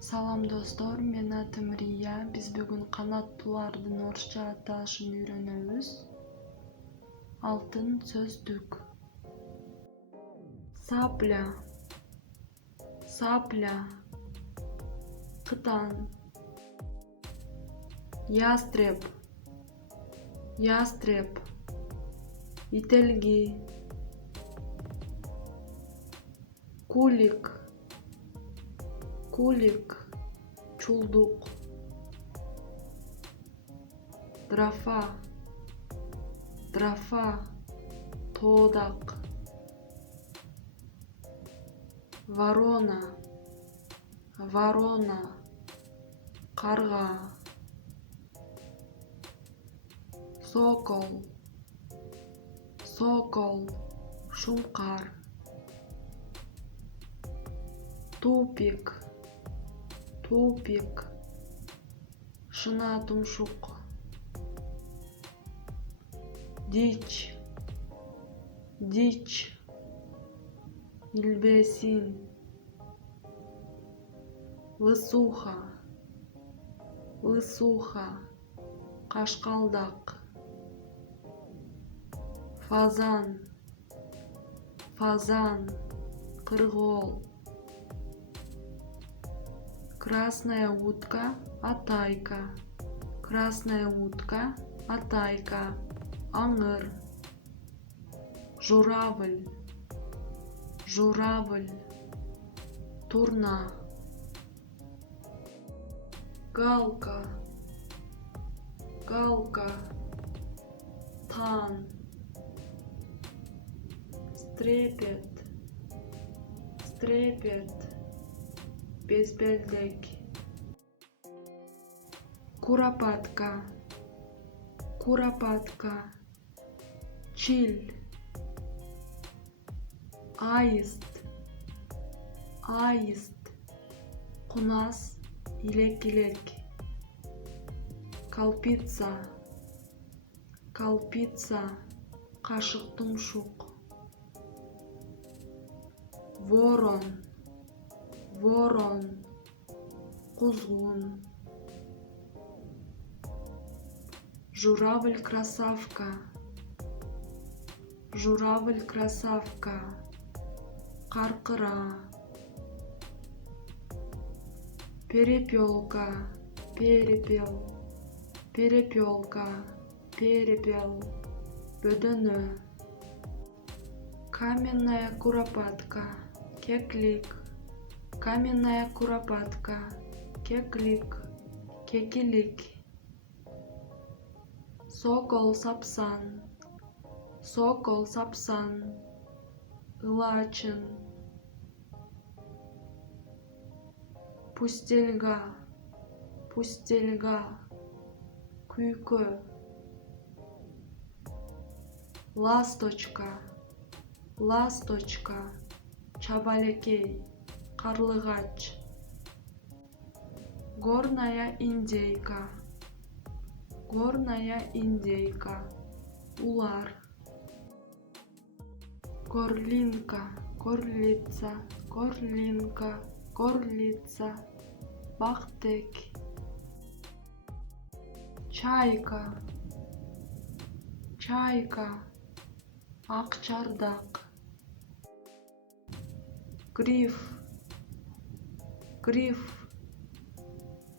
Салам достор, мен атым Рия. Биз бүгүн канаттуулардын орусча аталышын үйрөнөбүз. Алтын сөздүк. Сапля, сапля, кытан. Ястреб, ястреб, ителги. Кулик, кулик, чулдук. Драфа, драфа, тоодак. Ворона, ворона, карга. Сокол, сокол, шумкар. Тупик, тупик, шына тумшук. Дичь, дичь, илбесин. Лысуха, лысуха, кашкалдак. Фазан, фазан, кыргоол. Красная утка, атайка. Красная утка, атайка. Аңыр. Журавль, журавль, турна. Галка, галка, тан. Стрепет, стрепет, безбелдек. Куропатка, куропатка, чиль. Аист, аист, кунас, илек-илек. Калпица, калпица, кашык тумшук. Ворон, ворон, кузгун. Журавль красавка, журавль красавка, каркыра. Перепелка, перепел, перепелка, перепел, бөдөнө. Каменная куропатка, кеклик. Каменная куропатка, кеклик, кекилик. Сокол сапсан, сокол сапсан, ылачын. Пустельга, пустельга, күйкө. Ласточка, ласточка, чабалекей, карлыгач. Горная индейка, горная индейка, улар. Горлинка, горлица, горлинка, горлица, бактек. Чайка, чайка, ак чардак. Гриф, гриф,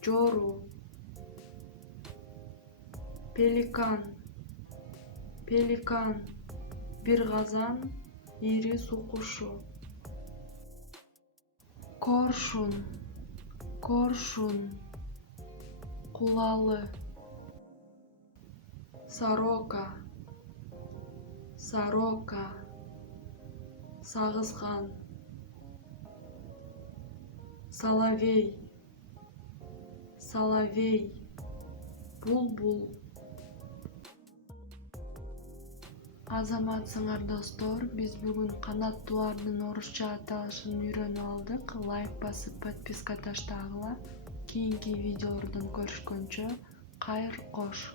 жору. Пеликан, пеликан, бир казан, ири суу кушу. Коршун, коршун, кулалы. Сорока, сорока, сагызган. Соловей, соловей, булбул. Азаматсыңар достор, биз бүгүн канаттуулардын орусча аталышын үйрөнүп алдык. Лайк басып, подписка таштагыла. Кийинки видеолордон көрүшкөнчө, кайыр кош.